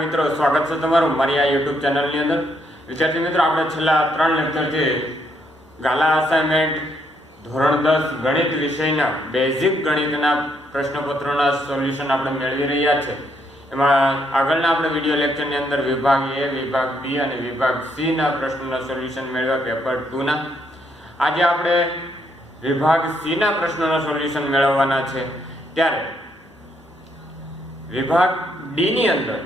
મિત્રો, સ્વાગત છે તમારું મારી આ YouTube ચેનલની અંદર। વિદ્યાર્થી મિત્રો, આપણે છેલ્લા 3 લેક્ચરથી ગાલા અસાઇનમેન્ટ ધોરણ 10 ગણિત વિષયના બેઝિક ગણિતના પ્રશ્નપત્રોના સોલ્યુશન આપણે મેળવી રહ્યા છે। એમાં આગળના આપણે વિડિયો લેક્ચરની અંદર વિભાગ A, વિભાગ B અને વિભાગ C ના પ્રશ્નોના સોલ્યુશન મેળવ્યા પેપર 2 ના। આજે આપણે વિભાગ C ના પ્રશ્નોના સોલ્યુશન મેળવવાના છે। ત્યારે વિભાગ D ની અંદર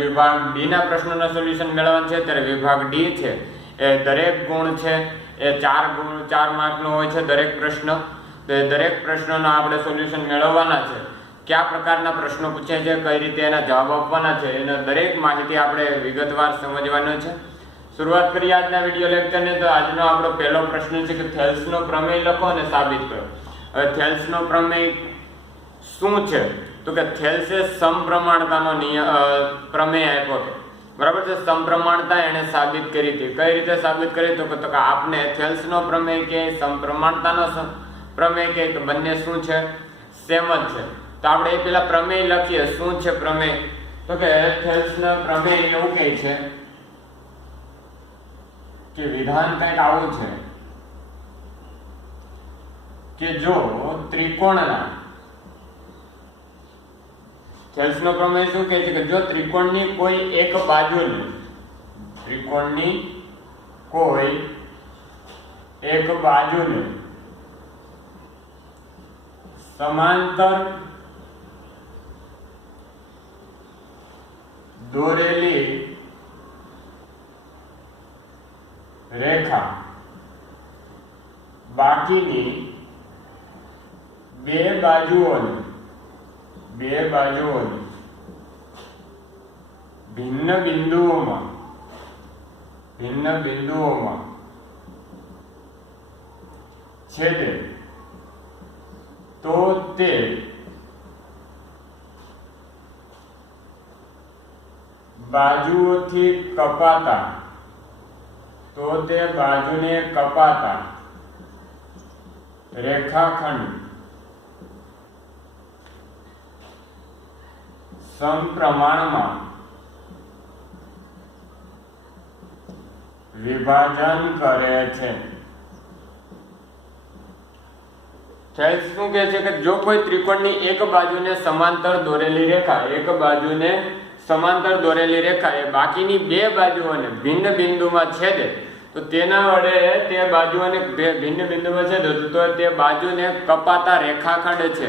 વિભાગ D ના પ્રશ્નોના સોલ્યુશન મેળવવાના છે। ત્યારે વિભાગ D છે એ દરેક ગુણ છે એ 4 માર્કનો હોય છે દરેક પ્રશ્ન। તો એ દરેક પ્રશ્નોના આપણે સોલ્યુશન મેળવવાના છે। કયા પ્રકારના પ્રશ્નો પૂછ્યા છે, કઈ રીતે એના જવાબ આપવાના છે, એના દરેક માહિતી આપણે વિગતવાર સમજવાનો છે। શરૂઆત કરીએ આજના વિડિયો લેક્ચરની। તો આજનો આપણો પહેલો પ્રશ્ન છે કે થેલ્સનો પ્રમેય લખો અને સાબિત કરો। હવે થેલ્સનો પ્રમેય શું છે? તો કે થેલ્સે સમપ્રમાણતાનો પ્રમેય આપ્યો હતો, બરાબર છે। સમપ્રમાણતા એને સાબિત કરી હતી। કઈ રીતે સાબિત કરી? તો કે આપને થેલ્સનો પ્રમેય કે સમપ્રમાણતાનો પ્રમેય કે તો બંને શું છે? સેમ જ છે। તો આપણે એ પેલા પ્રમેય લખીએ। શું છે પ્રમેય? તો કે થેલ્સનો પ્રમેય એવું કહે છે કે વિધાન કંઈક આવું છે કે જો ત્રિકોણના થેલ્સનો પ્રમેય શું કહે છે કે જો ત્રિકોણની કોઈ એક બાજુને સમાંતર દોરેલી રેખા બાકીની બે બાજુઓને ભિન્ન બિંદુઓમાં છેદે તો તે બાજુઓથી બાજુને કપાતા રેખાખંડ સમપ્રમાણમાં વિભાજન કરે છે। થેલ્સ શું કહે છે કે જો કોઈ ત્રિકોણની એક બાજુને સમાંતર દોરેલી રેખા એ બાકીની બે બાજુઓને ભિન્ન બિંદુમાં છેદે તો તેના વડે તે બાજુઓને ભિન્ન બિંદુમાં છેદે તો તે બાજુને કપાતા રેખાખંડ છે,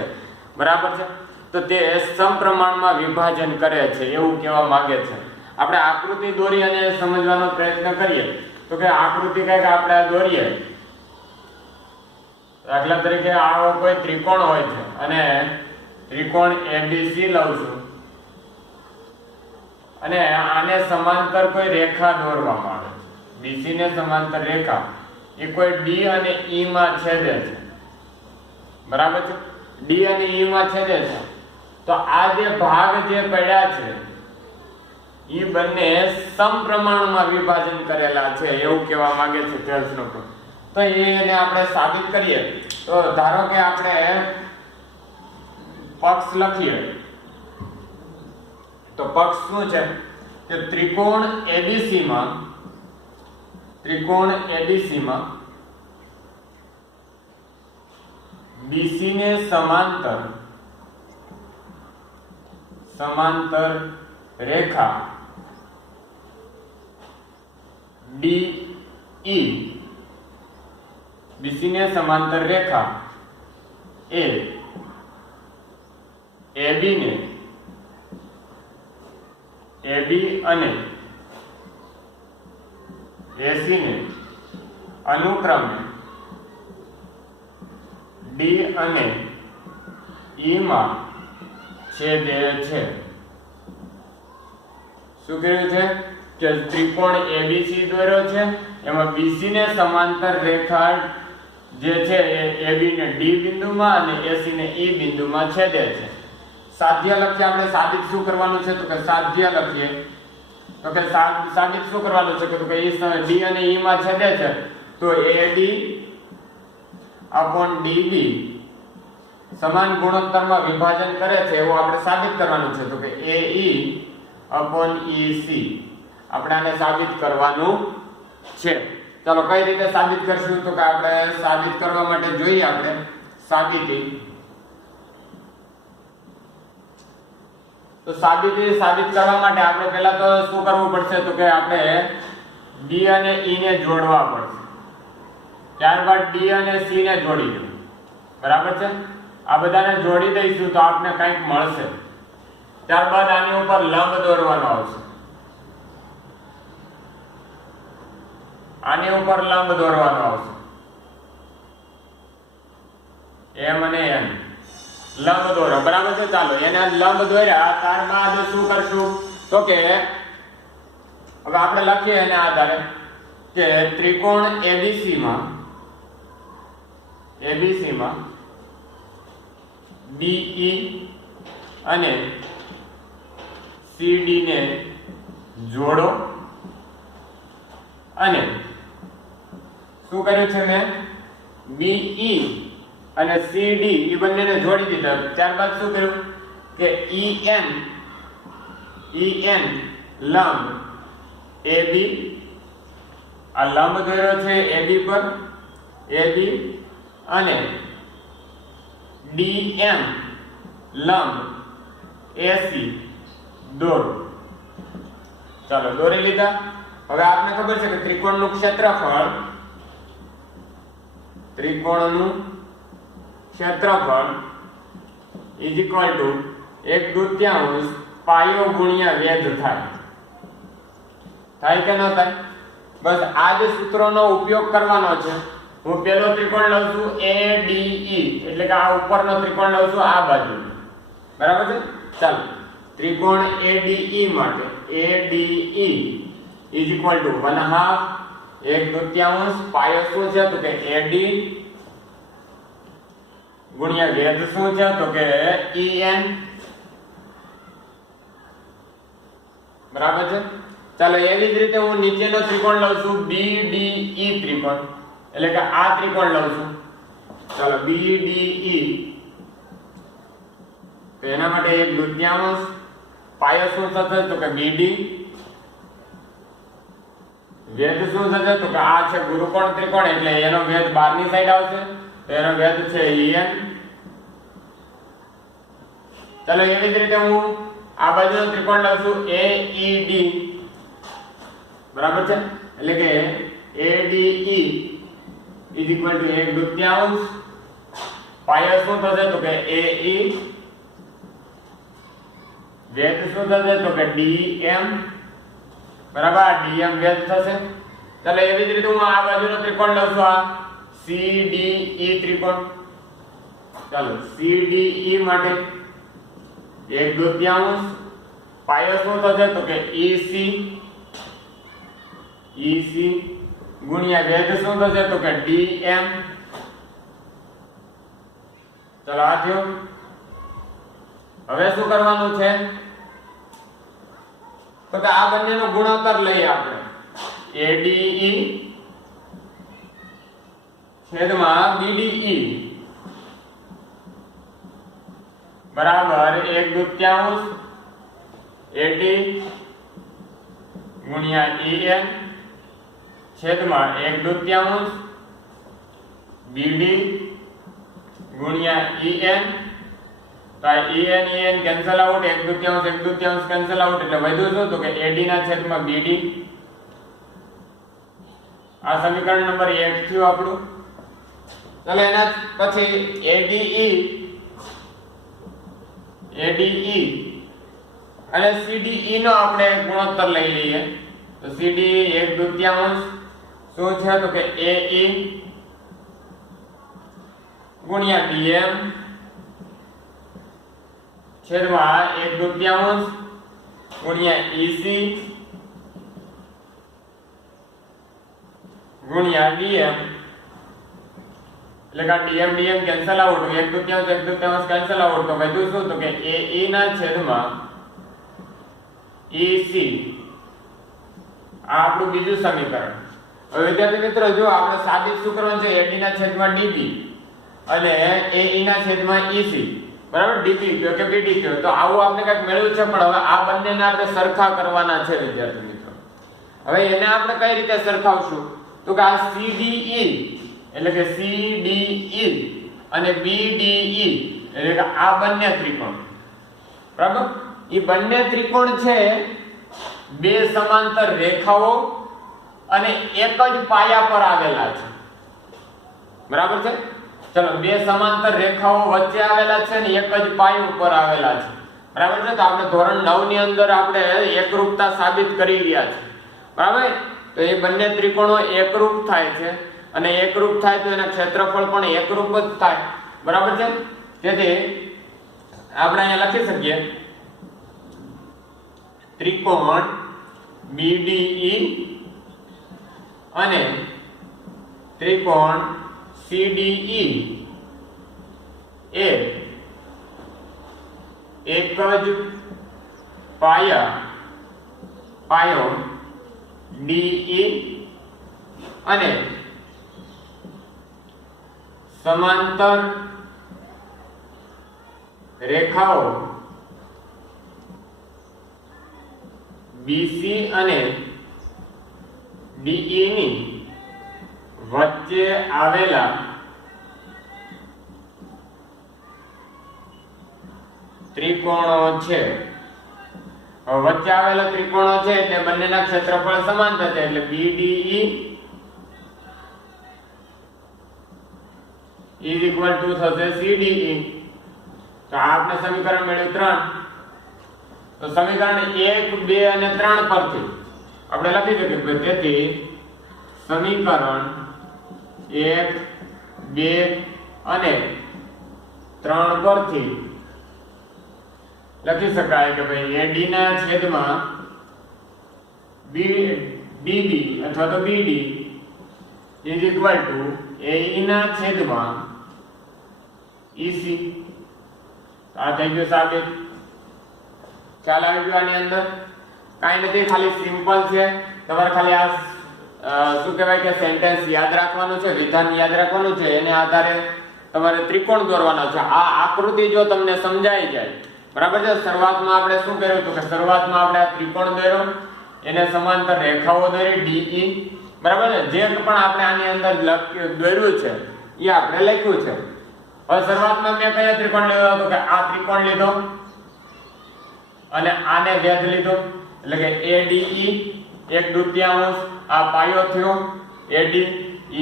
બરાબર છે। તો તે સમપ્રમાણમાં વિભાજન કરે છે એવું કહેવા માંગે છે। આપણે આકૃતિ દોરી અને સમજવાનો પ્રયત્ન કરીએ। તો કે આકૃતિ કંઈક આપણે દોરીએ। દાખલા તરીકે આવો કોઈ ત્રિકોણ હોય છે અને ત્રિકોણ ABC લઉં છું અને આને સમાંતર કોઈ રેખા દોરવામાં આવે છે। BC ને સમાંતર રેખા એ કોઈ D અને E માં છેદે છે, બરાબર છે। D અને E માં છેદે છે તો આ જે ભાગ જે પડ્યા છે એ બંને સમપ્રમાણમાં વિભાજન કરેલા છે એવું કહેવા માંગે છે થેલ્સનો પ્રમેય। તો એને આપણે સાબિત કરીએ। તો ધારો કે આપણે પક્ષ લખીએ। તો પક્ષ શું છે કે ત્રિકોણ ABC માં BC ને સમાંતર રેખા DE BC ને સમાંતર રેખા એ AB અને AC ને અનુક્રમે D અને E માં છેદે છે। શું કહ્યું છે કે ત્રિકોણ ABC દોર્યો છે, એમાં BC ને સમાંતર રેખા જે છે એ AB ને D બિંદુમાં અને AC ને E બિંદુમાં છેદે છે। સાધ્ય લખીએ આપણે। સાબિત શું કરવાનું છે? તો કે સાધ્ય લખીએ। તો કે સાબિત શું કરવાનું છે? તો કે D અને E માં છેદે છે તો AD upon DB સમાન ગુણોત્તરમાં વિભાજન કરે છે એવું આપણે સાબિત કરવાનું છે। તો કે AE अपॉन EC આપણે આને સાબિત કરવાનું છે। ચાલો કઈ રીતે સાબિત કરશું તો કે આપણે સાબિત કરવા માટે જોઈએ આપણે સાબિતી। તો સાબિત કરવા માટે આપણે પહેલા તો શું કરવું પડશે તો કે આપણે D અને E ને જોડવા પડશે, ત્યારબાદ D અને C ને જોડી દો, બરાબર છે। આ બધાને જોડી દઈશું તો આપણે કંઈક મળશે, ત્યારબાદ આની ઉપર લંબ દોરવાનો આવશે, આની ઉપર લંબ દોરવાનો આવશે, M અને N લંબ દોરો, બરાબર છે। ચાલો એને લંબ દોર્યા ત્યારબાદ શું કરશું તો કે હવે આપણે લખીએ એના આધારે કે ત્રિકોણ ABC માં DE અને CD ને જોડો, અને શું કર્યું છે મેં BE અને CD એ બંનેને જોડી દીધા, ત્યારબાદ શું કર્યું કે EN લંબ AB, આ લંબ દોર્યો છે AB પર, AB અને DM લંબ AC દોરો। ચાલો દોરી લીધા। હવે આપને ખબર છે કે ત્રિકોણનું ક્ષેત્રફળ ઇઝ ઇક્વલ ટુ 1/2 પાયો ગુણ્યા વેધ થાય કે ન થાય? બસ આ જ સૂત્રનો ઉપયોગ કરવાનો છે। હું પહેલો ત્રિકોણ લઉં છું ADE, એટલે કે આ ઉપરનો ત્રિકોણ લઉં છું આ બાજુ, બરાબર છે। ચાલો ત્રિકોણ ADE માટે ADE ઇઝ ઇક્વલ ટુ 1/2 1/2 પાયો શું છે તો કે AD ગુણ્યા વેધ શું છે તો કે EN, બરાબર છે। ચાલો એવી જ રીતે હું નીચેનો ત્રિકોણ લઉં છું BDE ત્રિકોણ, એટલે કે આ ત્રિકોણ લઉં છું। ચાલો BDE તો એના માટે 1/2 પાયો શું થશે તો કે BD, વેધ શું થશે તો કે આ છે ગુરુકોણ ત્રિકોણ, એટલે એનો વેધ બહારની સાઈડ આવશે, તો એનો વેધ છે EN। ચાલો એવી જ રીતે હું આ બાજુનો ત્રિકોણ લઉં છું AED, બરાબર છે, એટલે કે ADE ઇઝ ઇક્વલ ટુ 1/2 પાયો શું થશે તો કે AE, વેધ શું થશે તો કે DM, બરાબર, DM વેધ થશે। ચાલો એવી જ રીતે હું આ બાજુનો ત્રિકોણ લઉં છું આ CDE ત્રિકોણ। ચાલો CDE માટે 1/2 પાયો શું થશે તો કે EC ગુણ્યા વેધ શું થશે તો કે DM। ચાલો આ થયો। હવે શું કરવાનું છે તો કે આ બંનેનો ગુણોત્તર લઈએ આપણે, ADE છેદમાં BDE બરાબર 1/2 AD ગુણ્યા EN છેદમાં 1/2 BD ગુણ્યા EN, તો EN cancel out, 1/2 cancel out, એટલે વધ્યું શું તો કે AD ના છેદમાં BD। આ સમીકરણ નંબર 1 થયું આપણું। ચાલો એના પછી ADE અને CDE નો આપણે ગુણોત્તર લઈ લઈએ, તો CDE 1/2 શું છે તો કે AE ગુણ્યા DM છેદમાં 1/2 ગુણ્યા EC ગુણ્યા DM, એટલે કે DM cancel out, 1/2 cancel out, તો વધ્યું શું તો કે AE ના છેદમાં EC। આ આપણું બીજું સમીકરણ। હવે વિદ્યાર્થી મિત્રો જો આપણે સાબિત શું કરવાનું છે, AD ના છેદમાં DB અને AE ના છેદમાં EC, બરાબર, ડીપી કયો કે બીડી કયો, તો આવું આપણે કંઈક મેળવ્યું છે, પણ હવે આ બંનેને આપણે સરખા કરવાના છે વિદ્યાર્થી મિત્રો. હવે એને આપણે કઈ રીતે સરખાવશું, તો કે આ CDE એટલે કે CDE અને BDE એટલે કે આ બંને ત્રિકોણ, બરાબર, એ બંને ત્રિકોણ છે બે સમાંતર રેખાઓ અને એક જ પાયા પર આવેલા છે, બરાબર છે. ચલો, બે સમાંતર રેખાઓ વચ્ચે આવેલા છે ને એક જ પાયા ઉપર આવેલા છે, બરાબર છે. તો આપણે ધોરણ 9 ની અંદર આપણે એકરૂપતા સાબિત કરી રહ્યા છે, બરાબર. તો એ બંને ત્રિકોણો એકરૂપ થાય છે અને એકરૂપ થાય તો એના ક્ષેત્રફળ પણ એકરૂપ જ થાય, બરાબર છે. તેથી આપણે અહીંયા લખી શકીએ ત્રિકોણ BDE અને ત્રિકોણ CDE એ એક જ પાયો DE અને સમાંતર રેખાઓ BC અને DE ની વચ્ચે આવેલા ત્રિકોણો છે. વચ્ચે આવેલા ત્રિકોણો છે એટલે બંનેના ક્ષેત્રફળ સમાન થશે, એટલે BDE is equal to થશે CDE. તો આપણે સમીકરણ મેળવ્યું 3. તો સમીકરણ 1, 2 અને 3 પરથી આપણે લખી શકીએ કે તેથી સમીકરણ 1, 2 અને 3 પરથી લખી શકાય કે ભાઈ AD ના છેદમાં BD અથવા તો BD is equal to AE ના છેદમાં EC. આ થઈ ગયું સાબિત. ખ્યાલ આવી ગયો આની અંદર? કાંઈ નથી, ખાલી સિમ્પલ છે. તમારે ખાલી આ શું કહેવાય કે સેન્ટેન્સ યાદ રાખવાનું છે, વિધાન યાદ રાખવાનું છે, એને આધારે તમારે ત્રિકોણ દોરવાનો છે. આ આકૃતિ જો તમને સમજાઈ જાય, બરાબર છે. શરૂઆતમાં આપણે શું કર્યું હતું કે શરૂઆતમાં આપણે આ ત્રિકોણ દોર્યો, એને સમાંતર રેખાઓ દોરી DE, બરાબર છે. જે પણ આપણે આની અંદર દોર્યું છે એ આપણે લખ્યું છે. હવે શરૂઆતમાં મેં કયો ત્રિકોણ લીધો હતો કે આ ત્રિકોણ લીધો અને આને વેધ લીધો, એટલે કે ADE 1/2 આ પાયો થયો, AD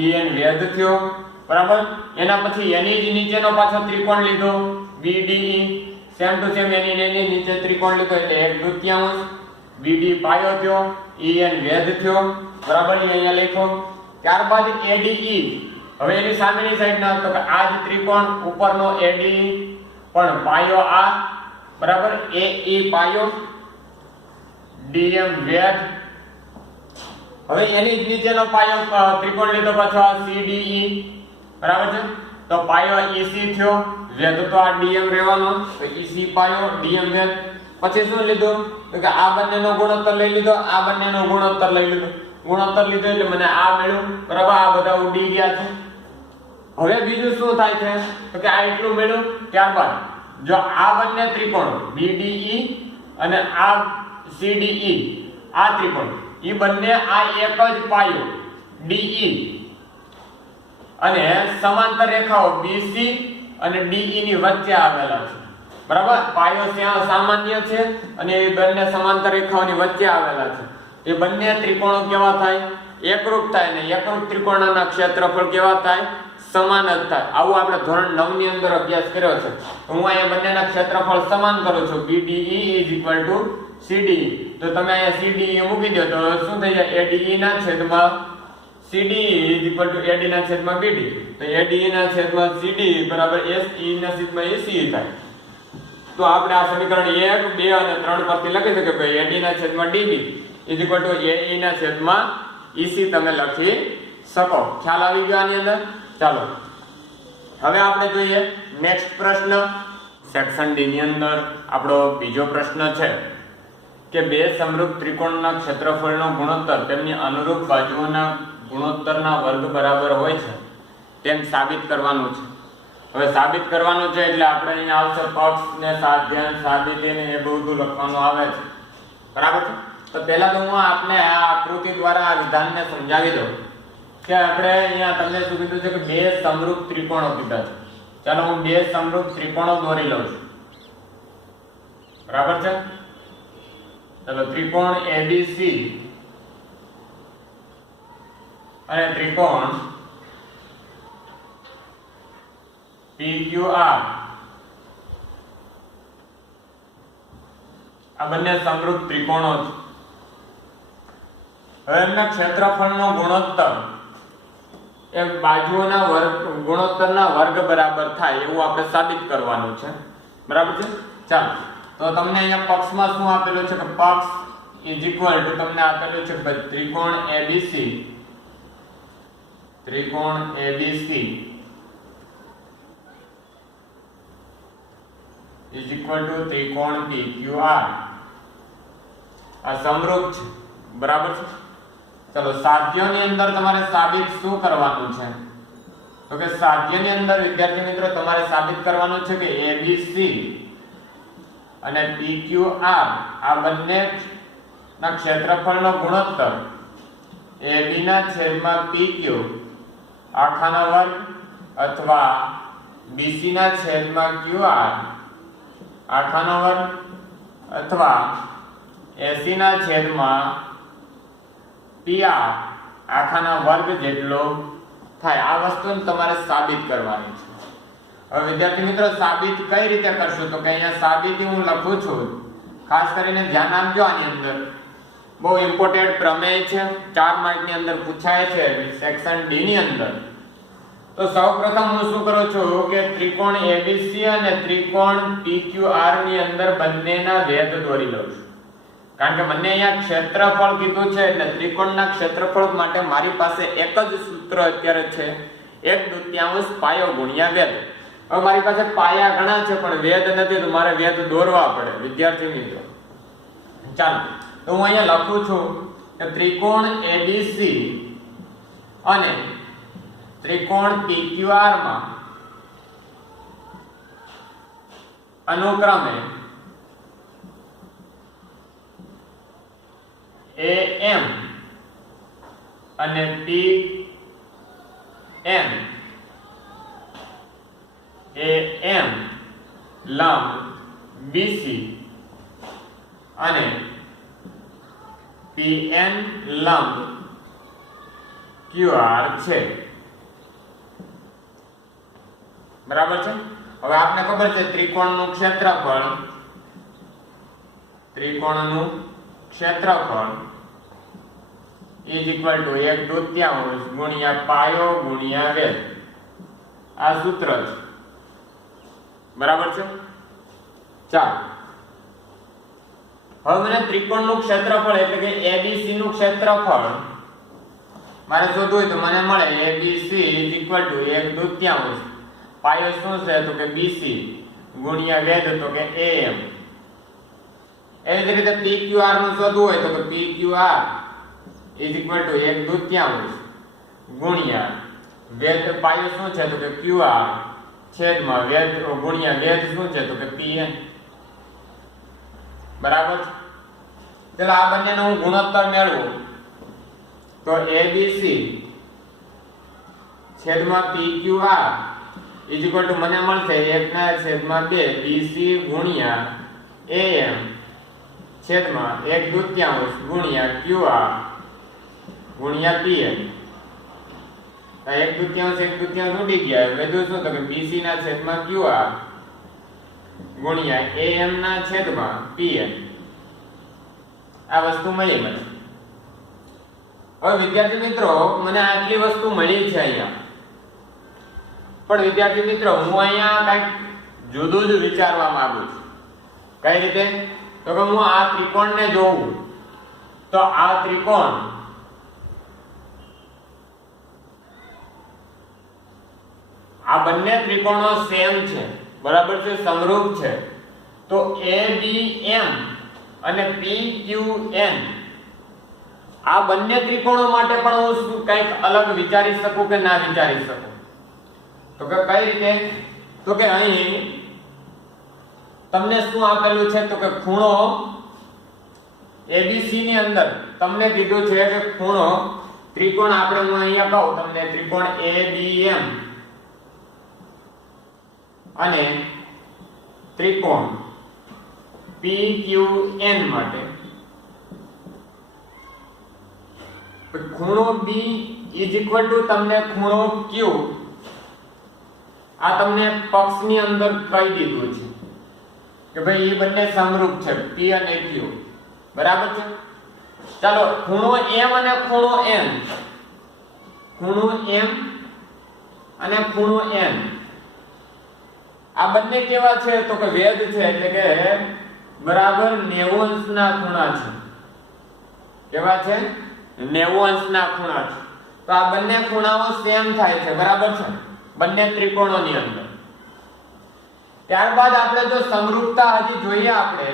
EN વેધ થયો, બરાબર. એના પછી એની જ નીચેનો પાછો ત્રિકોણ લીધો BDE, સેમ ટુ સેમ એની નીચે ત્રિકોણ લીધો એટલે 1/2 BD પાયો થયો, EN વેધ થયો, બરાબર. અહીંયા લખ્યો. ત્યારબાદ ADE, હવે એની સામેની સાઈડ ના તો કે આ જ ત્રિકોણ ઉપરનો ADE પણ પાયો આ, બરાબર. AE પાયો, DM વેધ. હવે એની જ નીચેનો પાયો ત્રિકોણ લીધો પાછો આ CDE, બરાબર છે. તો પાયો EC થયો, વેધ તો આ DM રહેવાનો, તો EC પાયો DM વેધ. પછી શું લીધું તો કે આ બંનેનો ગુણોત્તર લઈ લીધો, આ બંનેનો ગુણોત્તર લઈ લીધો. ગુણોત્તર લીધો એટલે મને આ મળ્યું, બરાબર. આ બધા ઉડી ગયા છે. હવે બીજું શું થાય છે તો કે આ એટલું મળ્યું. ત્યારબાદ જો આ બંને ત્રિકોણો BDE અને આ CDE, આ ત્રિકોણ એ બંને આ એક જ પાયો DE અને સમાંતર રેખાઓ BC અને DE ની વચ્ચે આવેલા છે, બરાબર. પાયો ત્યાં સામાન્ય છે અને એ બંને સમાંતર રેખાઓની વચ્ચે આવેલા છે. એ બંને ત્રિકોણો કેવા થાય? એકરૂપ થાય. ને એકરૂપ ત્રિકોણોના ક્ષેત્રફળ કેવા થાય? સમાન જ થાય. આવું આપણે ધોરણ 9 ની અંદર અભ્યાસ કર્યો છે. હું અહીંયા બંનેના ક્ષેત્રફળ સમાન કરું છું. BDE is equal to CDE. તો તમે અહીંયા CDE મૂકી દો તો શું થઈ જાય? ADE ના છેદમાં CDE is equal to AD ના છેદમાં BD. તો ADE ના છેદમાં CDE બરાબર SE ના છેદમાં ECE થાય. તો આપણે આ સમીકરણ 1, 2 અને 3 પરથી લખી શકીએ કે AD ના છેદમાં DB is equal to AE ના છેદમાં EC તમે લખી શકો. ખ્યાલ આવી ગયો આની અંદર? ચાલો હવે આપણે જોઈએ નેક્સ્ટ પ્રશ્ન. સેક્શન ડી ની અંદર આપણો બીજો પ્રશ્ન છે કે બે સમરૂપ ત્રિકોણના ક્ષેત્રફળનો ગુણોત્તર તેમની અનુરૂપ બાજુઓના ગુણોત્તરના વર્ગ બરાબર હોય છે તેમ સાબિત કરવાનું છે. હવે સાબિત કરવાનું છે એટલે આપણે અહીંયા આવશે પક્ષ ને સાધ્યાંશ સાબિતી ને એ બધું લખવાનું આવે છે, બરાબર છે। તો પહેલા તો હું આપને આ આકૃતિ દ્વારા આ વિધાનને સમજાવી દઉં કે આપણે અહીંયા તમને શું કીધું છે કે બે સમરૂપ ત્રિકોણો કીધા છે। ચાલો હું બે સમરૂપ ત્રિકોણો દોરી લઉં છું, બરાબર છે। ચાલો ત્રિકોણ ABC અને ત્રિકોણ PQR આ બંને સમરૂપ ત્રિકોણો છે। હવે એમના ક્ષેત્રફળનો ગુણોત્તર એ બાજુઓના વર્ગ ગુણોત્તરના વર્ગ બરાબર થાય એવું આપણે સાબિત કરવાનું છે, બરાબર છે। ચાલો તો તમને અહીંયા પક્ષમાં શું આપેલું છે કે પક્ષ ઇઝ ઇક્વલ ટુ તમને આપેલું છે ત્રિકોણ ABC ઇઝ ઇક્વલ ટુ ત્રિકોણ PQR આ સમરૂપ છે, બરાબર છે। ચલો સાધ્યોની અંદર તમારે સાબિત શું કરવાનું છે તો કે સાધ્યની અંદર વિદ્યાર્થી મિત્રો તમારે સાબિત કરવાનું છે કે ABC અને PQR આ બંને ના ક્ષેત્રફળનો ગુણોત્તર AB ના છેદમાં PQ આખાનો વર્ગ અથવા BC ના છેદમાં QR આખાનો વર્ગ અથવા AC ના છેદમાં PR આખાના વર્ગ જેટલો થાય। આ વસ્તુને તમારે સાબિત કરવાની છે। હવે વિદ્યાર્થી મિત્રો સાબિત કઈ રીતે કરશું તો કે અહીંયા સાબિતી હું લખું છું, ખાસ કરીને ધ્યાન આપજો, આની અંદર બહુ ઇમ્પોર્ટન્ટ પ્રમેય છે, 4 માર્કની અંદર પૂછાય છે સેક્શન D ની અંદર। તો સૌપ્રથમ હું શું કરું છું કે ત્રિકોણ ABC અને ત્રિકોણ PQR ની અંદર બંનેના વેધ દોરી લઉં છું, કારણ કે મને અહીંયા ક્ષેત્રફળ કીધું છે એટલે ત્રિકોણના ક્ષેત્રફળ માટે મારી પાસે એક જ સૂત્ર અત્યારે છે 1/2 પાયો ગુણ્યા વેધ। હવે મારી પાસે પાયા ઘણા છે પણ વેધ નથી તો મારે વેધ દોરવા પડે વિદ્યાર્થી મિત્રો। ચાલો તો હું અહીંયા લખું છું કે ત્રિકોણ ABC અને ત્રિકોણ PQR માં અનુક્રમે AM અને PM AM લંબ BC અને PN લંબ QR છે, બરાબર છે। હવે આપને ખબર છે ત્રિકોણનું ક્ષેત્રફળ ઇઝ ઇક્વલ ટુ 1/2 ગુણ્યા પાયો ગુણ્યા વેધ, આ સૂત્ર છે, બરાબર છે। ચાલો હવે મને ત્રિકોણનું ક્ષેત્રફળ એટલે કે ABC નું ક્ષેત્રફળ મારે શોધવું હોય તો મને મળે ABC ઇઝ ઇક્વલ ટુ 1/2 પાયો શું છે તો કે BC ગુણ્યા વેધ તો કે AM। એવી જ રીતે PQR નું શોધવું હોય તો કે PQR ઇઝ ઇક્વલ ટુ 1/2 ગુણ્યા વેધ પાયો શું છે તો કે QR છેદમાં વેધ ગુણ્યા વેધ શું છે તો કે PN, બરાબર છે। ચાલો આ બંનેનો હું ગુણોત્તર મેળવું તો ABC છેદમાં PQR ઇઝ ઇક્વલ ટુ મને મળશે 1/2 BC ગુણ્યા AM છેદમાં 1/2 ગુણ્યા QR ગુણ્યા PN। 1/2 ઉડી ગયા, વધુ શું તો કે BC ના છેદમાં QR ગુણ્યા AM ના છેદમાં PN, આ વસ્તુ મળી મને। હવે વિદ્યાર્થી મિત્રો મને આટલી વસ્તુ મળી છે અહીંયા, પણ વિદ્યાર્થી મિત્રો હું અહીંયા કંઈક જુદું જ વિચારવા માંગુ છું। કઈ રીતે તો કે હું આ ત્રિકોણને જોઉં તો આ ત્રિકોણ આ બંને ત્રિકોણો સેમ છે, બરાબર છે, સમરૂપ છે। તો ABM અને PQN આ બંને ત્રિકોણો માટે પણ હું કંઈક અલગ વિચારી શકું કે ના વિચારી શકું તો કે કઈ રીતે તો કે અહીં તમને શું આપેલું છે તો કે ખૂણો ABC ની અંદર તમને કીધું છે કે ખૂણો ત્રિકોણ આપણે હું અહીંયા કહું તમને ત્રિકોણ ABM અને ત્રિકોણ PQN માટે ખૂણો B = તમને ખૂણો Q આ તમને પક્ષની અંદર કહી દીધું છે કે ભાઈ એ બંને સમરૂપ છે P અને Q બરાબર છે। ચાલો ખૂણો M અને ખૂણો N ખૂણો M અને ખૂણો N આ બંને કેવા છે તો કે વેધ છે એટલે કે બરાબર 90 અંશના ખૂણા છે કેવા છે 90 અંશના ખૂણા છે તો આ બંને ખૂણાઓ સેમ થાય છે બરાબર છે બંને ત્રિકોણોની અંદર। ત્યારબાદ આપણે જો સમરૂપતા હજી જોઈએ આપણે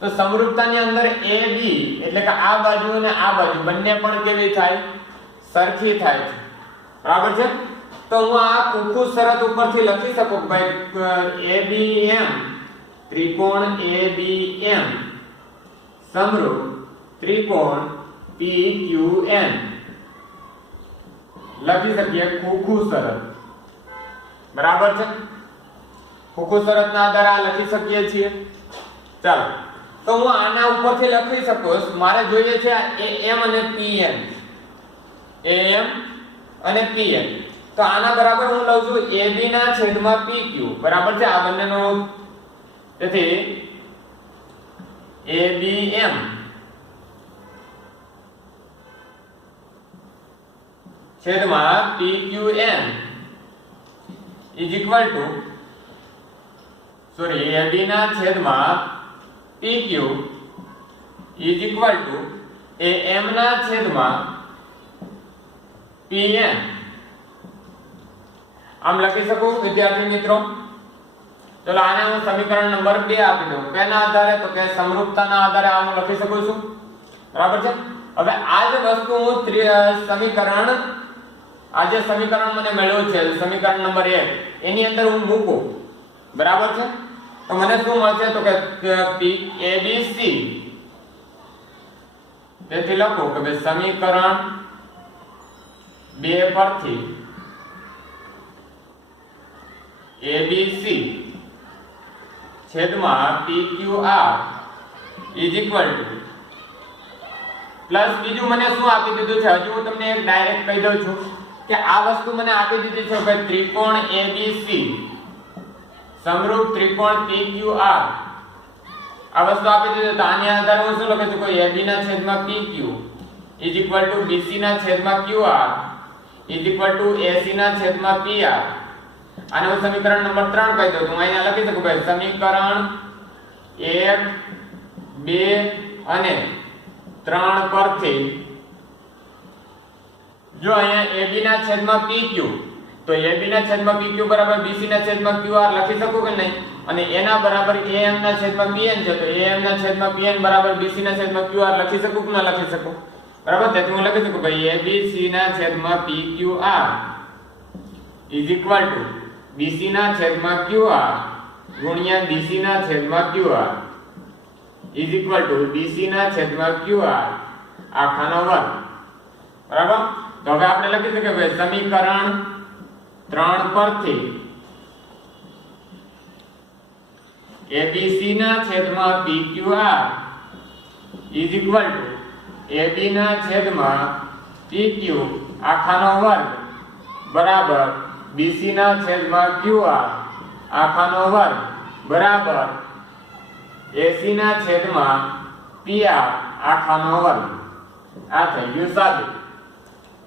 તો સમરૂપતાની અંદર AB એટલે કે આ બાજુ અને આ બાજુ બંને પણ કેવી થાય સરખી થાય છે બરાબર છે। તો હું આ કુકુ શરત ઉપરથી લખી શકું ભાઈ ABM ત્રિકોણ ABM સમરૂપ ત્રિકોણ PQN લખી શકીએ કુકુ શરત બરાબર છે। કુકુ શરતના આધારે આ લખી શકીએ છીએ। ચાલો તો હું આના ઉપરથી લખી શકું મારે જોઈએ છે AM અને PN AM અને PN તો આના બરાબર હું લઉં છું AB ના છેદમાં PQ બરાબર છે આ બંનેનો તેથી ABM છેદમાં PQN AB ના છેદમાં PQ AM ના છેદમાં PN આમ લખી શકું વિદ્યાર્થી મિત્રો। ચલો આને હું સમીકરણ નંબર 2 આપી દઉં કેના આધારે તો કે સમરૂપતાના આધારે આ હું લખી શકું છું બરાબર છે। હવે આ જ વસ્તુ હું સમીકરણ આ જે સમીકરણ મને મળ્યું છે સમીકરણ નંબર 1 એની અંદર હું મૂકું બરાબર છે તો મને શું મળશે તો કે ABC તેથી લખો કે ભાઈ સમીકરણ 2 પરથી ABC છેદમાં PQR પ્લસ બીજું મને શું આપી દીધું છે હજુ હું તમને એક ડાયરેક્ટ કહી દઉં છું કે આ વસ્તુ મને આપી દીધી છે કે ત્રિકોણ ABC સમરૂપ ત્રિકોણ PQR આ વસ્તુ આપી દીધી તો આની આધારે હું શું લખી શકું AB ના છેદમાં PQ BC ના છેદમાં QR AC ના છેદમાં PR આને હું સમીકરણ નંબર 3 કહી દઉં તો હું અહીંયા લખી શકું ભાઈ સમીકરણ 1 2 અને 3 પરથી જો અહીંયા AB ના છેદમાં PQ તો AB ના છેદમાં PQ બરાબર BC ના છેદમાં QR લખી શકું કે નહીં અને એના બરાબર AM ના છેદમાં PN છે તો AM ના છેદમાં PN બરાબર BC ના છેદમાં QR લખી શકું કે ના લખી શકું બરાબર તેથી હું લખી શકું ભાઈ ABC ના છેદમાં PQR BC ના છેદમાં QR ગુણ્યા BC ના છેદમાં QR BC ના છેદમાં QR આખાનો વર્ગ બરાબર। તો હવે આપણે લખી શકીએ ભાઈ સમીકરણ 3 પરથી ABC ના છેદમાં PQR AB ના છેદમાં PQ આખાનો વર્ગ બરાબર BC ના છેદમાં QR આખાનો વર્ગ બરાબર AC ના છેદમાં PR આખાનો વર્ગ આ થઈ ગયું સાદું।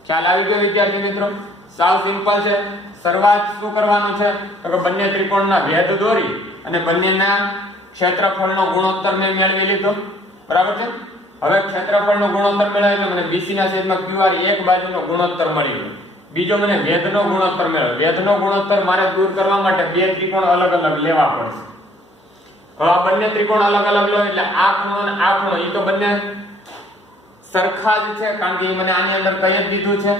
ખ્યાલ આવી ગયો વિદ્યાર્થી મિત્રો સાવ સિમ્પલ છે। શરૂઆત શું કરવાનું છે તો કે બંને ત્રિકોણના ભેદ દોરી અને બંનેના ક્ષેત્રફળનો ગુણોત્તર મેં મેળવી લીધો બરાબર છે। હવે ક્ષેત્રફળનો ગુણોત્તર મેળવ્યો એટલે મને BC ના છેદમાં QR એક બાજુનો ગુણોત્તર મળી ગયો બીજો મને વેધનો ગુણોત્તર મેળવ્યો વેધનો ગુણોત્તર મારે દૂર કરવા માટે બે ત્રિકોણ અલગ અલગ લેવા પડશે। હવે આ બંને ત્રિકોણ અલગ અલગ લો એટલે આ ખૂણો અને આ ખૂણો એ તો બંને સરખા જ છે કારણ કે મને આની અંદર કહી જ દીધું છે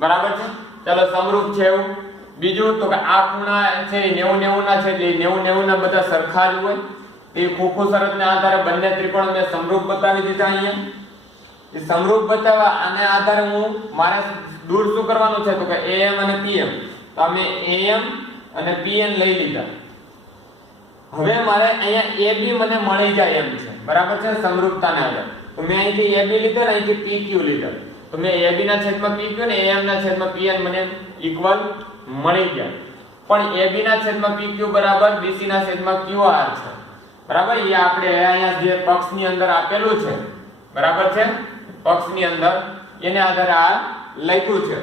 બરાબર છે। ચાલો સમરૂપ છે એવું બીજું તો કે આ ખૂણા છે એ 90 90 ના છે એટલે 90 90 ના બધા સરખા જ હોય એ ખોખો શરતને આધારે બંને ત્રિકોણ મેં સમરૂપ બતાવી દીધા અહીંયા એ સમરૂપ બતાવવા આને આધારે હું મારે દૂર શું કરવાનું છે તો કે am અને pm તો અમે am અને pn લઈ લીધા હવે મારે અહીંયા ab મને મળી જાય એમ છે બરાબર છે સમરૂપતાને આધારે તો મેં અહીંથી ab લીધો ને અહીંથી pq લીધો તો મેં ab ના છેદમાં pq ને am ના છેદમાં pn મને ઇક્વલ મળી ગયા પણ ab ના છેદમાં pq બરાબર bc ના છેદમાં qr છે બરાબર એ આપણે અહીંયા જે પક્ષની અંદર આપેલું છે બરાબર છે પક્ષની અંદર એને આધારે આ લખ્યું છે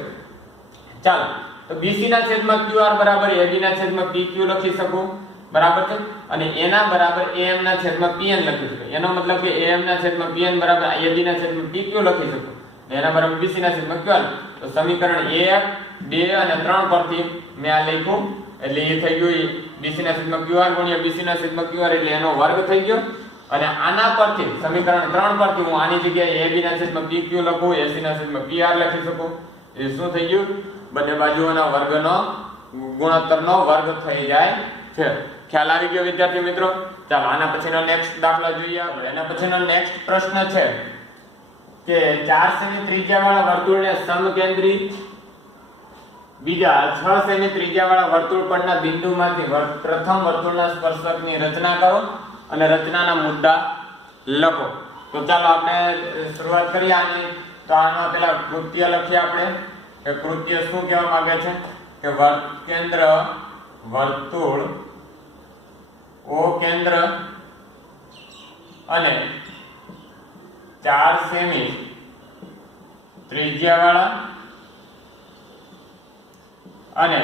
ચાલો તો bc ના છેદમાં qr બરાબર ab ના છેદમાં pq લખી શકું બરાબર છે અને એના બરાબર am ના છેદમાં pn લખી શકું એનો મતલબ કે am ના છેદમાં pn બરાબર ab ના છેદમાં pq લખી શકું એના બરાબર bc ના છેદમાં qr તો સમીકરણ 1 2 અને 3 પરથી મેં આ લખ્યું એટલે એ થઈ ગયું bc ના છેદમાં qr ગુણ્યા bc ના છેદમાં qr એટલે એનો વર્ગ થઈ ગયો અને આના પરથી સમીકરણ 3 પરથી હું આની જગ્યાએ ab ના છેદમાં pq લખું ac ના છેદમાં pr લખી શકું એ શું થઈ ગયું બંને બાજુઓના વર્ગનો ગુણોત્તરનો વર્ગ થઈ જાય છે ખ્યાલ આવી ગયો વિદ્યાર્થી મિત્રો ચાલો આના પછીનો નેક્સ્ટ દાખલો જોઈએ આપણે એના પછીનો નેક્સ્ટ પ્રશ્ન છે કે 4 સેમી ત્રિજ્યાવાળા વર્તુળને સમકેન્દ્રી બીજા 6 સેમી ત્રિજ્યાવાળા વર્તુળ પરના બિંદુમાંથી પ્રથમ વર્તુળના સ્પર્શકની રચના કરો અને રચનાના મુદ્દા લખો તો ચાલો આપણે શરૂઆત કરીએ આની તો આનો પેલા કૃત્ય લખીએ આપણે કે કૃત્ય શું કહેવા માંગે છે કે કેન્દ્ર વર્તુળ O કેન્દ્ર અને 4 સેમી ત્રિજ્યાવાળા અને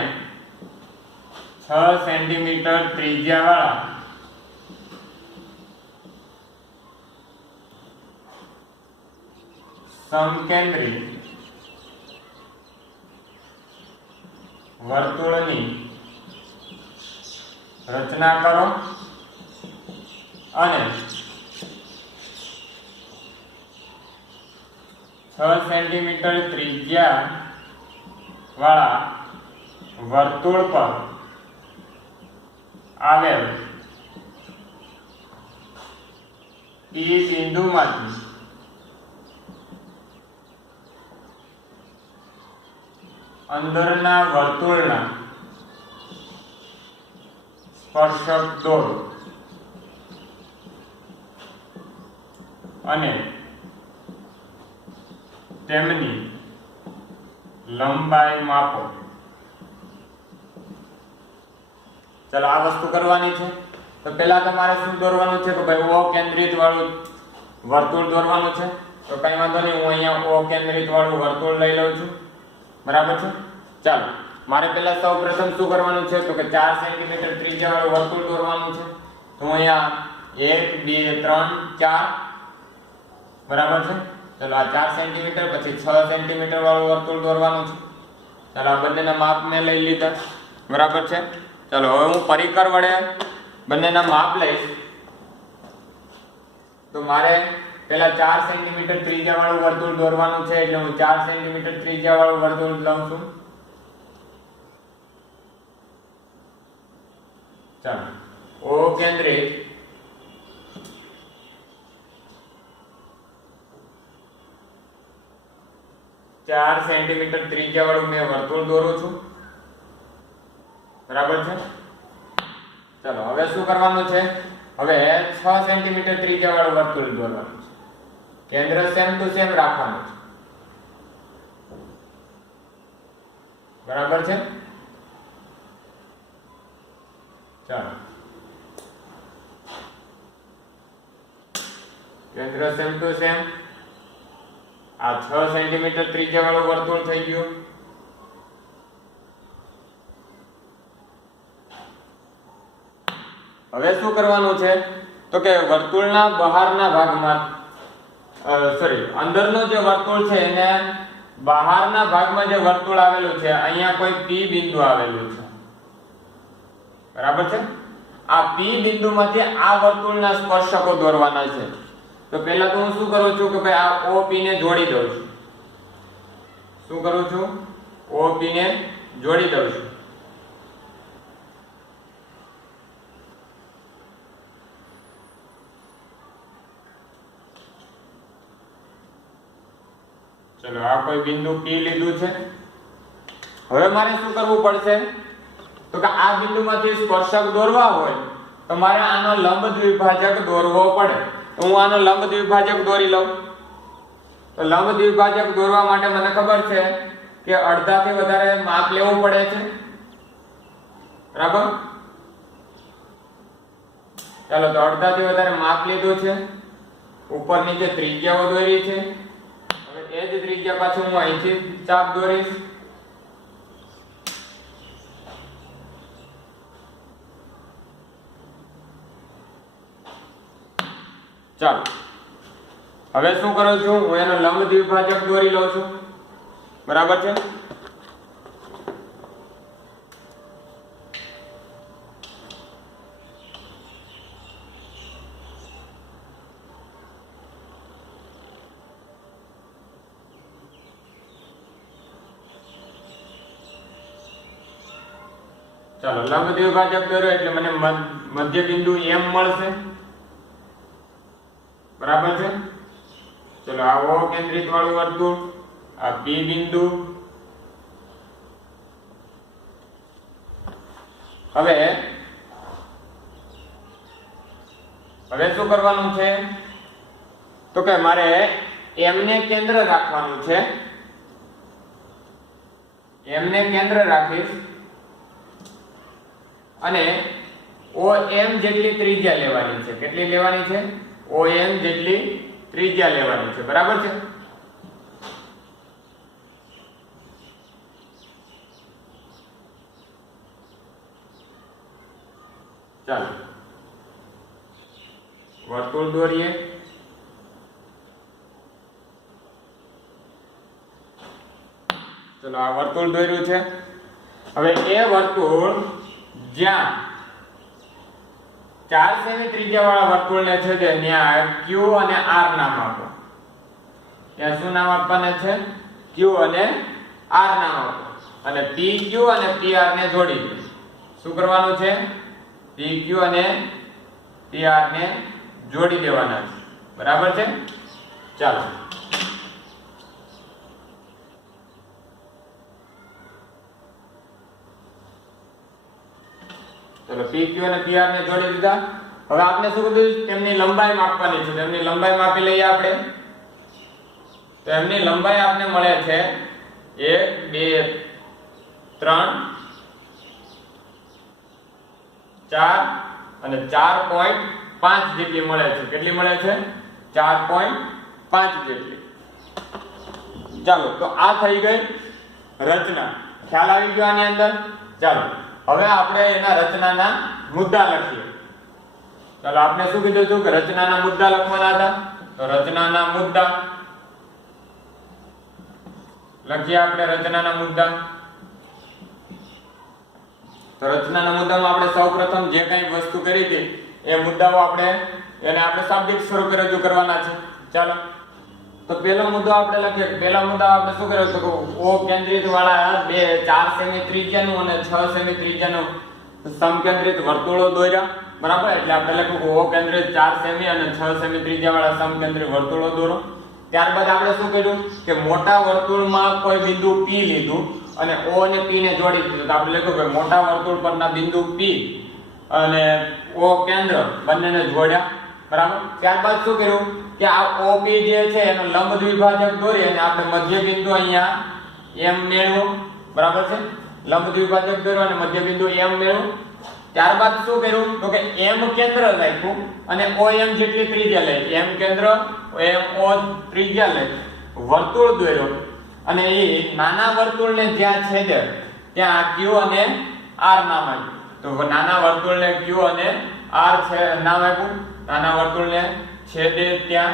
6 સેન્ટીમીટર ત્રિજ્યાવાળા સમકેન્દ્રી વર્તુળની રચના કરો અને 6 સેન્ટીમીટર ત્રિજ્યા વાળા વર્તુળ પર આવેલ P બિંદુમાંથી અંદરના વર્તુળના સ્પર્શક દોરો અને તેમની લંબાઈ માપો ચાલો આ વસ્તુ કરવાની છે તો પહેલા તમારે શું દોરવાનું છે કે ભાઈ O કેન્દ્રિત વાળું વર્તુળ દોરવાનું છે તો કઈ વાંધો નહીં હું અહીંયા O કેન્દ્રિત વાળું વર્તુળ લઈ લઉં છું બરાબર છે ચાલો મારે પહેલા સૌપ્રથમ શું કરવાનું છે તો કે 4 સેન્ટીમીટર ત્રિજ્યા વાળું વર્તુળ દોરવાનું છે તો અહીંયા 1 2 3 4 બરાબર છે ચાલો આ 4 સેન્ટીમીટર પછી 6 સેન્ટીમીટર વાળું વર્તુળ દોરવાનું છે ચાલો આ બંનેના માપ મેં લઈ લીધા બરાબર છે ચાલો હવે હું પરિકર વડે બંનેના માપ લઈશ તો મારે પહેલા 4 સેન્ટીમીટર ત્રિજ્યા વાળું વર્તુળ દોરવાનું છે એટલે હું 4 સેન્ટીમીટર ત્રિજ્યા વાળું વર્તુળ લઉં છું ચાલો O કેન્દ્રિત ચાર સેન્ટીમીટર ત્રિજ્યા વાળું મેં વર્તુળ દોરું છું બરાબર છે ચાલો હવે શું કરવાનું છે હવે 6 સેન્ટીમીટર ત્રિજ્યા વાળું વર્તુળ દોરવાનું છે કેન્દ્ર સેમ ટુ સેમ રાખવાનું છે બરાબર છે ચાલો કેન્દ્ર સેમ ટુ સેમ આ 6 સેન્ટીમીટર ત્રિજ્યા વાળું વર્તુળ થઈ ગયું હવે શું કરવાનું છે તો કે વર્તુળના બહારના ભાગમાં અંદરનો જે વર્તુળ છે એને બહારના ભાગમાં જે વર્તુળ આવેલું છે અહીંયા કોઈ P બિંદુ આવેલું છે બરાબર છે આ P બિંદુમાંથી આ વર્તુળના સ્પર્શકો દોરવાના છે તો પહેલા તો હું શું કરું છું કે ભાઈ આ OP ને જોડી દઉં છું શું કરું છું OP ને જોડી દઉં છું ચલો આ કોઈ બિંદુ P લીધું છે. હવે મારે શું કરવું પડશે તો કે આ બિંદુમાંથી સ્પર્શક દોરવા હોય તો મારે આનો લંબ દ્વિભાજક દોરવો પડે. તો હું આનો લંબ દ્વિભાજક દોરી લઉં. તો લંબ દ્વિભાજક દોરવા માટે મને ખબર છે કે અડધાથી વધારે માપ લેવું પડે છે. બરાબર. ચાલો તો અડધાથી વધારે માપ લીધું છે. ઉપર નીચે ત્રિજ્યાઓ દોરી છે. હવે એ જ ત્રિજ્યા પાછું હું અહીંથી ચાપ દોરીશ. ચાલો હવે શું કરું છું હું એનો લંબ દ્વિભાજક દોરી લઉં છું. બરાબર છે. ચાલો લંબ દ્વિભાજક દોર્યો એટલે મને મધ્ય બિંદુ M મળશે. બરાબર છે. ચલો આ O કેન્દ્રિત વાળું વર્તુળ, આ P બિંદુ. હવે શું કરવાનું છે તો કે મારે M ને કેન્દ્ર રાખવાનું છે. M ને કેન્દ્ર રાખીશ અને OM જેટલી ત્રિજ્યા લેવાની છે. કેટલી લેવાની છે? OM જેટલી ત્રિજ્યા લેવાની છે. બરાબર છે. ચાલો વર્તુળ દોરીએ. ચલો આ વર્તુળ દોર્યું છે. હવે એ વર્તુળ જ્યાં 4 સેમી ત્રિજ્યા વાળા વર્તુળને છેદે ત્યાં Q અને R નામ આપો. ત્યાં શું નામ આપવાના છે? Q અને R નામ આપો. અને PQ અને PR ને જોડી દો. શું કરવાનું છે? PQ અને PR ને જોડી દેવાના છે. બરાબર છે. ચાલો ચલો PQ અને PR ને જોડી દીધા. હવે આપણે શું કીધું? તેમની લંબાઈ માપવાની છે. તેમની લંબાઈ માપી લઈએ આપણે. તો એમની લંબાઈ આપને મળે છે 1 2 3 4 અને 4.5 જેટલી મળે છે. કેટલી મળે છે? 4.5 જેટલી. ચાલો તો આ થઈ ગઈ રચના. ખ્યાલ આવી ગયો આની અંદર? ચાલો હવે આપણે એના રચનાના મુદ્દા લખીએ. ચાલો આપણે શું કીધું હતું કે રચનાના મુદ્દા લખવાના હતા. તો રચનાના મુદ્દા લખીએ આપણે. રચનાના મુદ્દા. તો રચનાના મુદ્દામાં આપણે સૌપ્રથમ જે કંઈ વસ્તુ કરી હતી એ મુદ્દાઓ આપણે શાબ્દિક સ્વરૂપે રજૂ કરવાના છે. ચાલો તો પહેલો મુદ્દો આપણે લખીએ. પહેલા મુદ્દા આપણે શું કર્યો તો O કેન્દ્રિત વાળા 4 સેમી ત્રિજ્યાનું અને 6 સેમી ત્રિજ્યાનું સમકેન્દ્રિત વર્તુળો દોર્યા. બરાબર. એટલે આપણે લખ્યું O કેન્દ્રિત 4 સેમી અને 6 સેમી ત્રિજ્યા વાળા સમકેન્દ્રિત વર્તુળો દોરો. ત્યારબાદ આપણે શું કર્યું કે મોટા વર્તુળમાં કોઈ બિંદુ P લીધું અને O અને P ને જોડી દીધું. તો આપણે લખ્યું કે મોટા વર્તુળ પરના બિંદુ P અને O કેન્દ્ર બંનેને જોડ્યા. બરાબર. ત્યારબાદ શું કર્યું કે આ OP જે છે એનો લંબ દ્વિભાજક દોરી અને આપણે મધ્ય બિંદુ અહીંયા M મેળવો. બરાબર છે. લંબ દ્વિભાજક દોર્યો અને મધ્ય બિંદુ M મેળવો. ત્યારબાદ શું કર્યું તો કે M કેન્દ્ર રાખ્યું અને OM જેટલી ત્રિજ્યા લઈ. M કેન્દ્ર OM O ત્રિજ્યા લઈ વર્તુળ દોર્યો અને એ નાના વર્તુળને જ્યાં છેદે ત્યાં Q અને R નામ આપ્યું. તો નાના વર્તુળને Q અને R છે નામ આપ્યું. નાના વર્તુળને છેદે ત્યાં.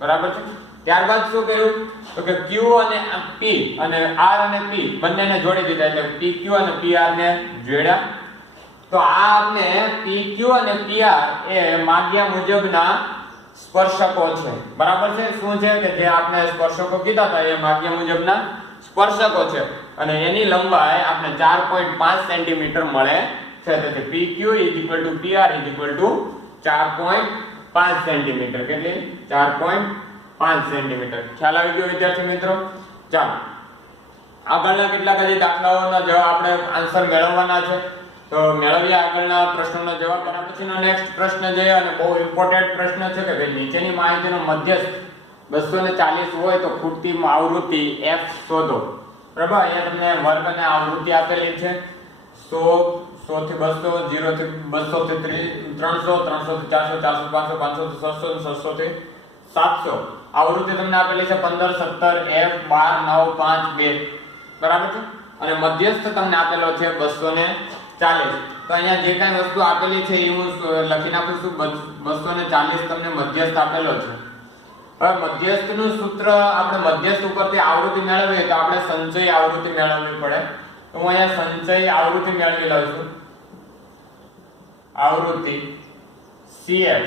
બરાબર છે. ત્યારબાદ શું કર્યું તો કે Q અને P અને R અને P બંનેને જોડી દીધા. એટલે PQ અને PR ને જોડ્યા. તો આ આપણે PQ અને PR એ માગ્યા મુજબના સ્પર્શકો છે. બરાબર છે. શું છે કે જે આપણે સ્પર્શકો કીધા હતા એ માગ્યા મુજબના સ્પર્શકો છે અને એની લંબાઈ આપણે 4.5 સેન્ટીમીટર મળે છે. તેથી PQ PR 4.5 સેન્ટીમીટર. કેટલી? 4.5 5 સેન્ટીમીટર। ખ્યાલ આવી ગયો વિદ્યાર્થી મિત્રો? ચાલો આગળના કેટલાક હજી દાખલાઓના જવાબ આપણે આન્સર મેળવવાના છે, તો મેળવીએ આગળના પ્રશ્નોનો જવાબ। અને પછીનો નેક્સ્ટ પ્રશ્ન જોઈએ, અને બહુ ઇમ્પોર્ટન્ટ પ્રશ્ન છે કે ભાઈ નીચેની માહિતીનો મધ્યસ્થ 240 હોય તો ખૂટતી આવૃત્તિ f શોધો। બરાબર, અહીંયા તમને વર્ગ અને આવૃત્તિ આપેલી છે 100, 100 થી 200, 0 થી 200 થી 300, 300 થી 400, 400 500, 500 થી 600, 600 થી 700। આવૃત્તિ તમને આપેલી છે 15, 17, f 12, 9, 5, 2। બરાબર છે, અને મધ્યસ્થ તમને આપેલો છે 240। તો અહીંયા જે કાંઈ વસ્તુ આપેલી છે એ હું લખી નાખું છું। 240 તમને મધ્યસ્થ આપેલો છે। હવે મધ્યસ્થનું સૂત્ર આપણે મધ્યસ્થ ઉપરથી આવૃત્તિ મેળવીએ તો આપણે સંચય આવૃત્તિ મેળવવી પડે। તો હું અહીંયા સંચય આવૃત્તિ મેળવી લઉં છું। આવૃત્તિ CF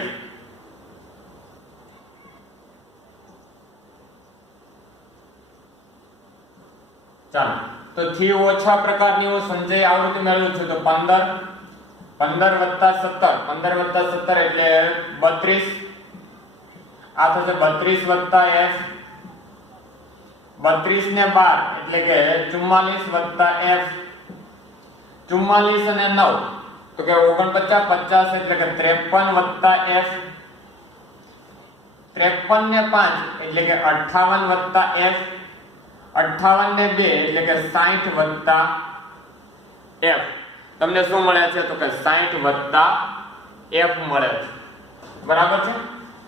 ચાલો, તો થી ઓછા પ્રકારની હું સંચય આવૃત્તિ મેળવું છું। તો 15 15 17 15 17 એટલે 32, આ થશે 32 f 32 ને 12 એટલે કે 44 f 44 અને 9 તો કે 49 50 એટલે કે 53 f 53 ને 5 એટલે કે 58 f 58 ને 2 એટલે કે 60 f। તમને શું મળે છે? તો કે 60 f મળે છે। બરાબર છે,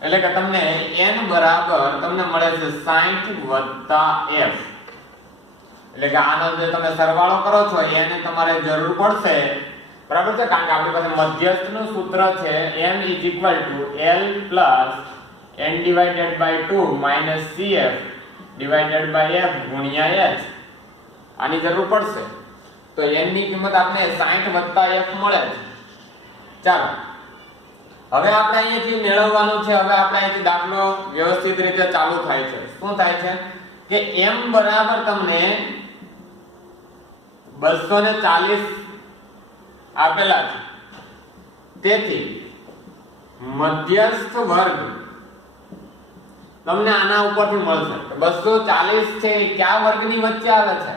એટલે કે તમને n બરાબર તમને મળે છે 60 f। એટલે કે આનો જે તમે સરવાળો કરો છો એને તમારે જરૂર પડશે। બરાબર છે, કારણ કે આપણી પાસે મધ્યસ્થનું સૂત્ર છે m L + n / 2 - cf / f ગુણ્યા h। આની જરૂર પડશે, તો n ની કિંમત આપણે 60 f મળે છે। ચાલો હવે આપણે અહીંયાથી મેળવવાનું છે। હવે આપણે અહીંથી દાખલો વ્યવસ્થિત રીતે ચાલુ થાય છે। શું થાય છે કે m બરાબર તમને 240 આપેલા છે, તેથી મધ્યસ્થ વર્ગ તમને આના ઉપરથી મળશે। 240 છે એ કયા વર્ગની વચ્ચે આવે છે?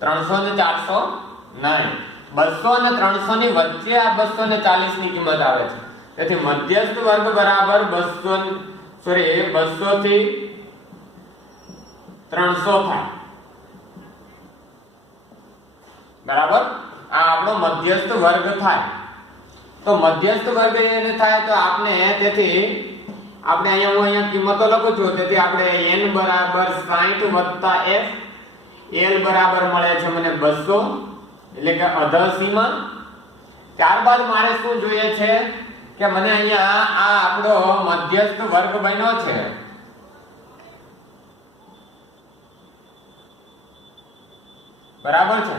300 ને 400 નહીં, 200 અને 300 ની વચ્ચે આ 240 ની કિંમત આવે છે। તેથી મધ્યસ્થ વર્ગ બરાબર 200 થી 300 થાય। બરાબર, આ આપણો મધ્યસ્થ વર્ગ થાય। તો મધ્યસ્થ વર્ગ એને થાય તો આપણે તેથી આપણે અહીંયા કિંમતો લખું છું। તેથી આપણે n બરાબર 60 f, l બરાબર મળે છે મને 200 એટલે કે અધર સીમા। ત્યારબાદ મારે શું જોઈએ છે કે મને અહીંયા આ આપણો મધ્યસ્થ વર્ગ બન્યો છે। બરાબર છે,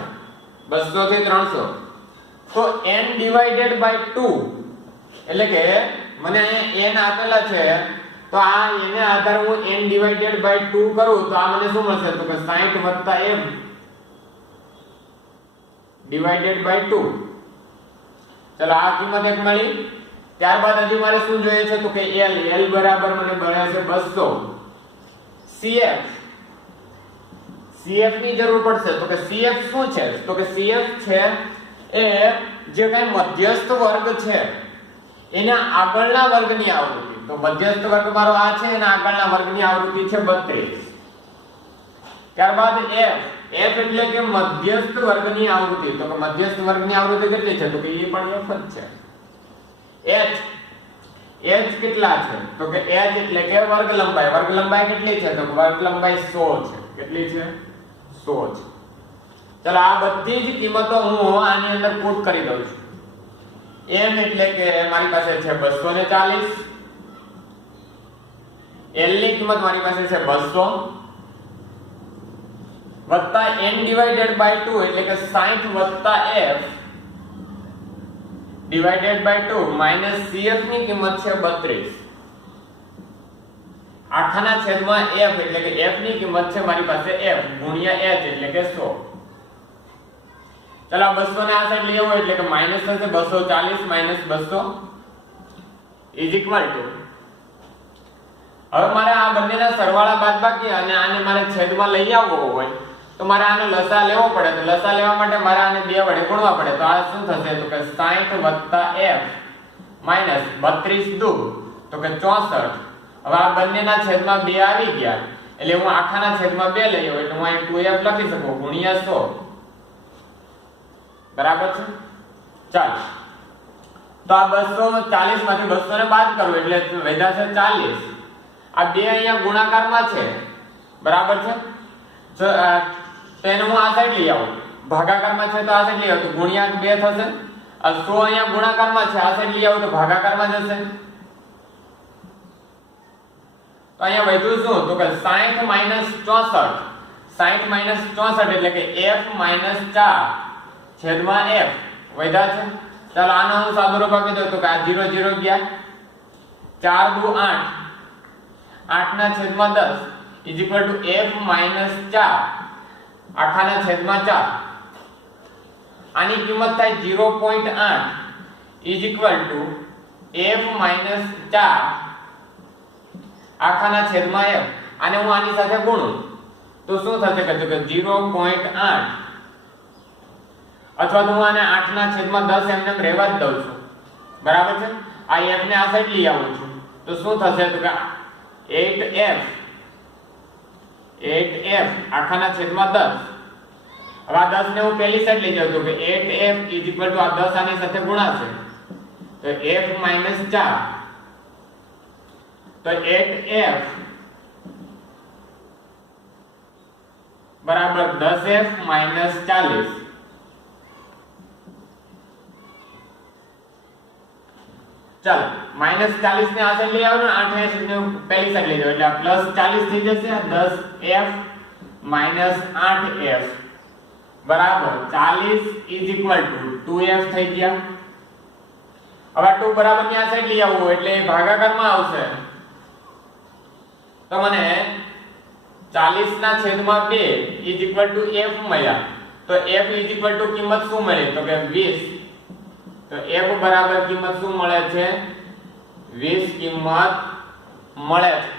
200 થી 300 તો n / 2 એટલે કે મને અહીંયા n આપેલા છે, તો આ એને આધારે હું n / 2 કરું તો આ મને શું મળશે? તો કે 60 f / 2। ચલો આ કિંમત એક મળી। ત્યારબાદ હજી મારે શું જોઈએ છે? તો કે l બરાબર મને મળે છે 200। cf ની જરૂર પડશે। તો કે cf શું છે? તો કે cf છે એ જે કઈ મધ્યસ્થ વર્ગ છે એના આગળના વર્ગની આવૃત્તિ। તો મધ્યસ્થ વર્ગ મારો આ છે, એના આગળના વર્ગની આવૃત્તિ છે 32। ત્યારબાદ f એટલે કે મધ્યસ્થ વર્ગની આવૃત્તિ। તો કે મધ્યસ્થ વર્ગની આવૃત્તિ કેટલી છે? તો કે એ પણ f જ છે। h કેટલા છે? તો કે h એટલે કે વર્ગ લંબાઈ। વર્ગ લંબાઈ કેટલી છે? તો વર્ગ લંબાઈ 100 છે। કેટલી છે? 100 છે। ચલો આ બધી જ કિંમતો હું આની અંદર પુટ કરી દઉં છું। m એટલે કે મારી પાસે છે 240, l ની કિંમત મારી પાસે છે 200 વત્તા n / 2 એટલે કે 60 f / 2 માઈનસ cf ની કિંમત છે 32। આખાના છેદમાં f એટલે કે f ની કિંમત છે મારી પાસે f ગુણ્યા h એટલે કે 100। ચલો 200 ને આ સાઈડ લઈ આવો એટલે કે માઈનસ થશે 240 - 200 = હવે મારે આ બંનેના સરવાળા બાદબાકી અને આને મારે છેદમાં લઈ આવવો હોય તો મારે આનો લસા લેવો પડે. તો લસા લેવા માટે મારે આને 2 વડે ગુણવા પડે. તો આ શું થશે તો કે 60 + f માઈનસ 32 દુ તો કે 64. હવે આ બંનેના છેદમાં 2 આવી ગયા એટલે હું આખાના છેદમાં 2 લઈ આવું એટલે હું અહીં 2f લખી શકું ગુણ્યા 100. બરાબર છે. ચાલો તો આ 240 માંથી 200 ને બાદ કરું એટલે વધ્યા છે 40. આ 2 અહીંયા ગુણાકારમાં છે. બરાબર છે. તો તેને હું આ સાઈડ લઈ આવું. ભાગાકારમાં છે તો આ સાઈડ લઈ આવું તો ગુણ્યા 2 થશે. આ 100 અહીંયા ગુણાકારમાં છે આ સાઈડ લઈ આવું તો ભાગાકારમાં જશે. તો અહીંયા વધ્યું શું તો કે 60 - 64. 60 - 64 એટલે કે f - 4 છેદમાં f વધ્યા છે. ચાલો આનો હું સાદો રૂપ આપી દઉં તો કે આ 0 0 ગયા 4 દુ 8 8 ના છેદમાં 10 = f - 4 આખાના છેદમાં 4. આની કિંમત થાય 0.8 = f - 4 આખાના છેદમાં f. આને હું આની સાથે ગુણું તો શું થશે કે 0.8 અથવા તો હું આને 8 ના છેદમાં 10 એમને રહેવા જ દઉં છું. બરાબર છે. આ f ને આ સાઈડ લઈ આવું છું તો શું થશે તો કે 8f આખાના છેદમાં 10. હવે આ 10 ને હું પહેલી સાઈડ લઈ જાઉં તો કે 8f = આ 10 આની સાથે ગુણાશે તો f - 4 તો 8f બરાબર 10f - 40. ચાલો -40 ને આ સાઈડ લઈ આવો ને 8f ને પહેલી સાઈડ લઈ જાવ એટલે આ +40 થઈ જશે. 10f - 8f બરાબર 40 = 2f થઈ ગયા. હવે 2 બરાબર ની આ સાઈડ લઈ આવવું એટલે ભાગાકારમાં આવશે તો મને 40 ના છેદમાં 2 = f મળ્યા. તો f = કિંમત શું મળી તો કે 20. તો f બરાબર કિંમત શું મળે છે 20 કિંમત મળે છે.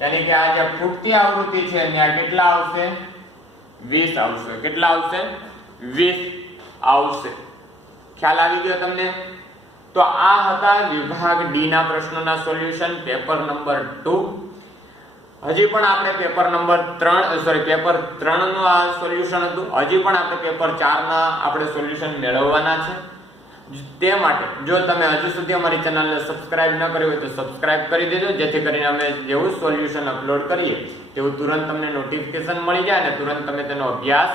યાની કે આ જે ફૂટતી આવૃત્તિ છે ત્યાં કેટલા આવશે 20 આવશે. કેટલા આવશે 20 આવશે. ખ્યાલ આવી ગયો તમને? તો આ હતા વિભાગ ડી ના પ્રશ્નોના સોલ્યુશન પેપર નંબર 2. હજી પણ આપણે પેપર નંબર 3 નું આ સોલ્યુશન હતું. હજી પણ આપણે પેપર 4 ના આપણે સોલ્યુશન મેળવવાના છે. તે માટે જો તમે હજુ સુધી અમારી ચેનલને સબસ્ક્રાઇબ ન કરી હોય તો સબસ્ક્રાઇબ કરી દેજો જેથી કરીને અમે જેવું સોલ્યુશન અપલોડ કરીએ તેવું તુરંત તમને નોટિફિકેશન મળી જાય અને તુરંત તમે તેનો અભ્યાસ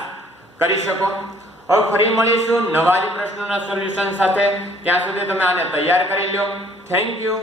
કરી શકો. હવે ફરી મળીશું નવા જ પ્રશ્નોના સોલ્યુશન સાથે. ત્યાં સુધી તમે આને તૈયાર કરી લો. Thank you.